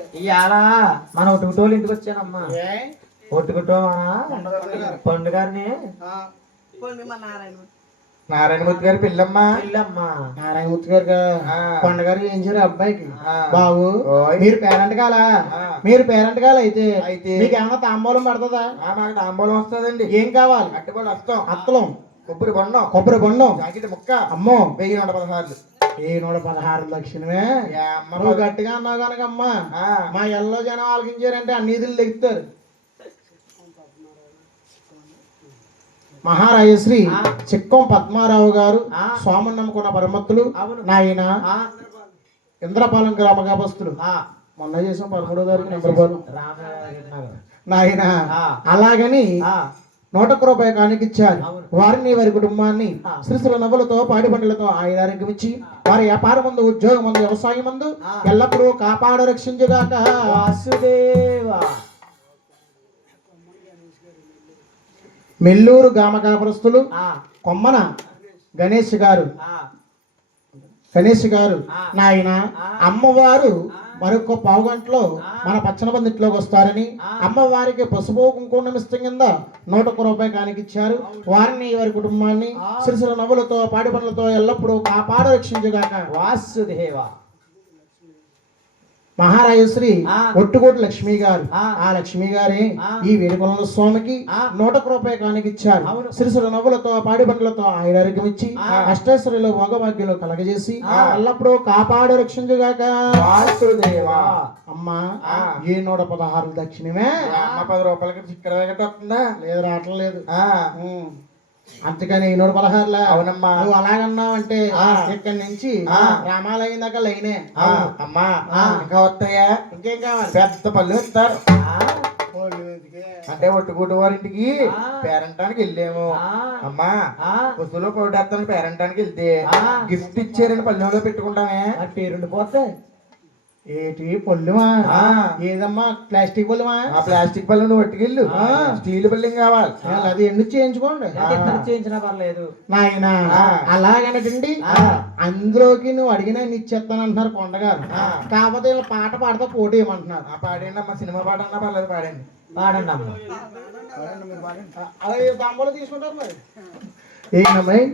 ఇవాళ మన ఒట్టుకుటోళ్ళు ఇంటికి వచ్చానమ్మా. ఒట్టుకుటో పండుగారిని నారాయణమూర్తి గారి పిల్లమ్మా. నారాయణమూర్తి గారు పండుగారు ఏం చేయరు అబ్బాయికి. బాబు మీరు పేరెంట్ కాలా? మీరు పేరెంట్ కాల అయితే మీకు ఏమన్నా తాంబూలం పడుతుందా? మాకు తాంబూలం వస్తుందండి. ఏం కావాలి? అట్టుబడి వస్తాం. అత్తలం, కొబ్బరి బొండం, జాకెట్ ముక్క. అమ్మో 1116. 1116 లక్షణమే. నువ్వు గట్టిగా అన్నావు కనుక అమ్మా మా ఎల్లో జనం ఆలకించారంటే అన్ని నిధులు లెగుతారు. మహారాజశ్రీ చిక్కం పద్మారావు గారు స్వామిని నమ్ముకున్న పరమత్తులు నాయన ఇంద్రపాలెం గ్రామ గ్రామస్తులు. మొన్న చేసాం 13వ తారీఖు ఇంద్రపాలెం నాయన. అలాగని 101 రూపాయి కానికిచ్చారు. వారిని వారి కుటుంబాన్ని శ్రీశ్రీ నవ్వులతో పాడి పండ్లతో ఆయురారోగ్యం ఇచ్చి వారి వ్యాపారం మందు, ఉద్యోగం మందు, వ్యవసాయం మందు ఎల్లప్పుడూ కాపాడ రక్షించుగాక. వాసుదేవా. మెల్లూరు గ్రామ కాపురస్తులు కొమ్మన గణేష్ గారు నాయన అమ్మవారు మరొక పావుగంటలో మన పచ్చన బందిట్లోకి వస్తారని అమ్మవారికి పసుపు కుంకుమ ఇష్టం కింద 101 రూపాయి కానికిచ్చారు. వారిని వారి కుటుంబాన్ని సిరిసిల నవ్వులతో పాడి పనులతో ఎల్లప్పుడూ కాపాడ రక్షించుగాక. వాసుదేవా. మహారాజశ్రీ ఒట్టుకోటి లక్ష్మి గారు. ఆ లక్ష్మి గారే ఈ వేడుకల స్వామికి 101 రూపాయి కానికిచ్చారు. సిరిసిల నవ్వులతో పాడి పండ్లతో ఆయురారోగ్యం ఇచ్చి అష్టైశ్వర్యులు భోగభాగ్యులు కలగజేసి ఎల్లప్పుడూ కాపాడు రక్షించుగాక. అమ్మా ఏ 116 దక్షిణమే. 10 రూపాయలకి చిక్కర వస్తుందా? లేదు, రావటం లేదు. అంతకని 116. అవునమ్మా. నువ్వు అలాగన్నావంటే ఇక్కడి నుంచి రామాలయం దాకా లైనే. అమ్మా ఇంకా వస్తాయా? ఇంకేం కావాలి? పెద్ద పళ్ళు ఇస్తారు. అంటే ఒట్టుగుడ్డు వారింటికి పేరంటానికి వెళ్ళాము. అమ్మా పుస్తులో పౌడేస్తానికి పేరంటానికి వెళ్తే గిఫ్ట్ ఇచ్చారని పల్లెంలో పెట్టుకుంటామే. పేరుండి పోతే ఏటి పొల్లుమా? ఏదమ్మా ప్లాస్టిక్ పొల్లుమా? ఆ ప్లాస్టిక్ పళ్ళు నువ్వు పట్టుకెళ్ళు. స్టీల్ పళ్ళెం కావాలి. అది ఎందుకు చేయించుకోండి, చేయించినా పర్లేదు నాయన. అలాగనటండి అందులోకి నువ్వు అడిగినా ఇచ్చేస్తానంటున్నారు కొండగారు. కాకపోతే ఇలా పాట పాడతా పోటీ ఏమంటున్నారు. పాడండి అమ్మా, సినిమా పాట అన్నా పర్లేదు, పాడండి. పాడండి అమ్మ. అలాగే తాంబూలు తీసుకుంటారు మరి. ఏంటమ్మాయి?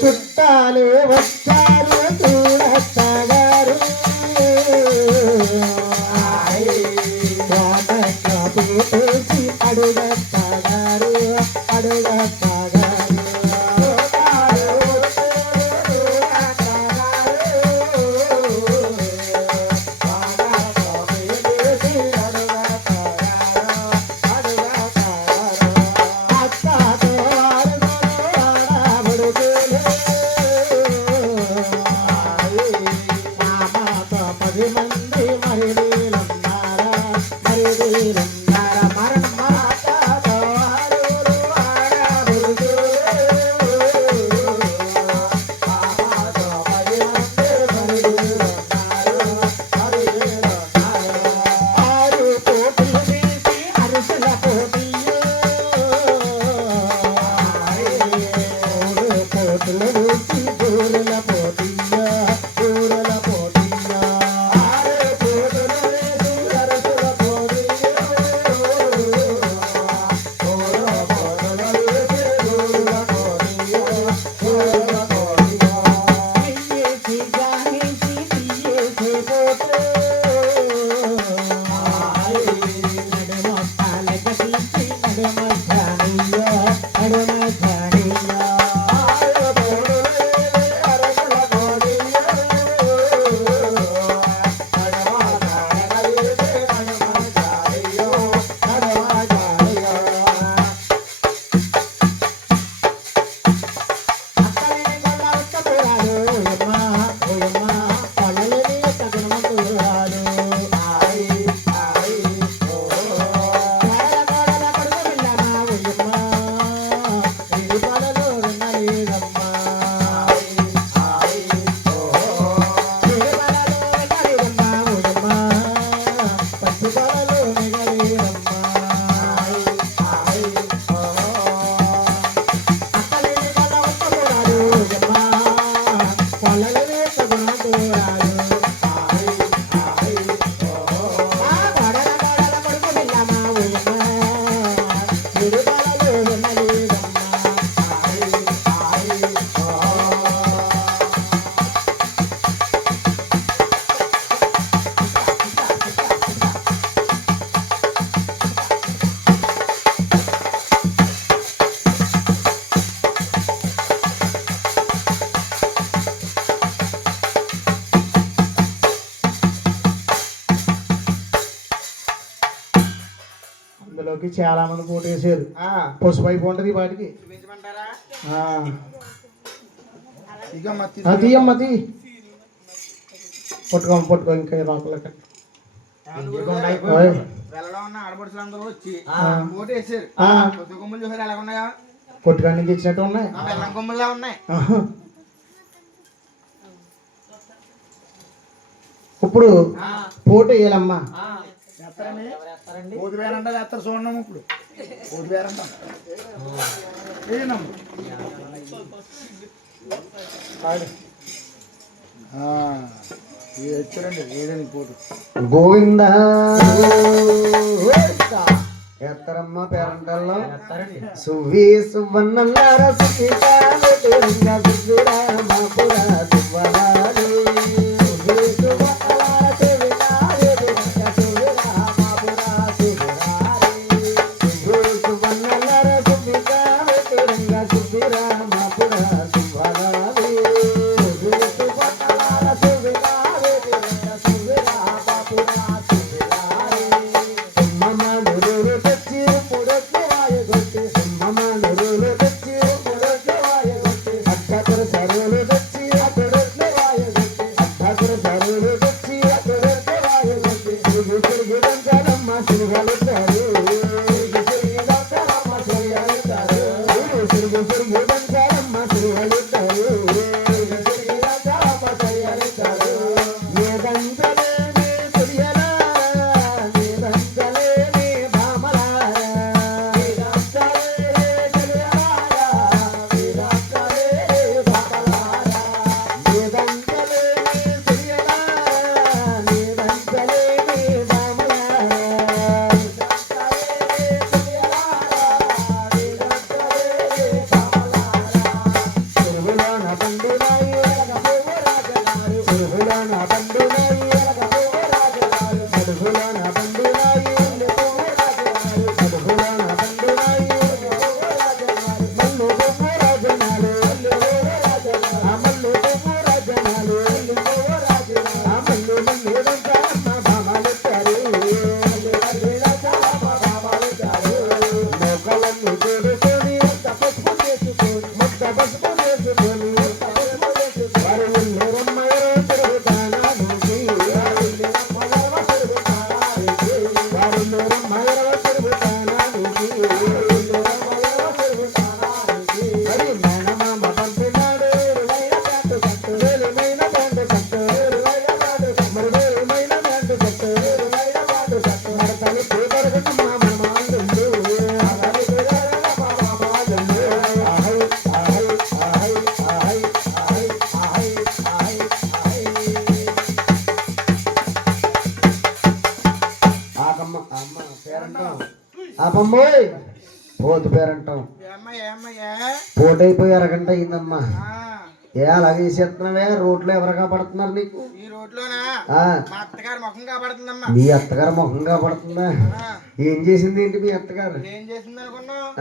చుట్టాలు వచ్చారు చూడగారు అడుగగారు పల్లెంలోకి చాలా మంది పోటీ వేసారు. ఆ, పసుపు అయిపో ఉంటది ఈ పాటికి. చూపించమంటారా? తీయమ్మ తీ. పట్టుకో ఇంకా లోపల వెళ్ళలో ఉన్న ఆడపడుచులు అందరూ వచ్చి ఓటు వేసారు. కొద్ది కొమ్ములు చూసారు ఎలా ఉన్నాయా? కొట్టుకాడి నుంచి ఇచ్చినట్టు ఉన్నాయి. బెల్లం కొమ్ముల్లా ఉన్నాయి. ఇప్పుడు పోటీ వేయాలమ్మా. పోతు వేరంట వేస్తారు చూడము. ఇప్పుడు పోతు వేరంట వచ్చారండి ఏదండి పోటు. గోవింద ఎత్తరమ్మ పేరంటల్లో సువ్వి సువ్వన్నల్లార సుఖిరామపురా సువ్వలాలు అమ్మమ్మోయ్ పోతు పేరంటాం. పోటైపోయి అరగంట అయిందమ్మా. ఏ అలాగే చేస్తున్నావే? రోడ్లో ఎవరు కాపాడుతున్నారు నీకు? ఈ రోడ్లోనా మా అత్తగారు ముఖం కాపాడుతుందమ్మా. మీ అత్తగారు ముఖం కాపాడుతుందా? ఏం చేసింది ఏంటి మీ అత్తగారు? ఏం చేసింది అనుకున్నావు?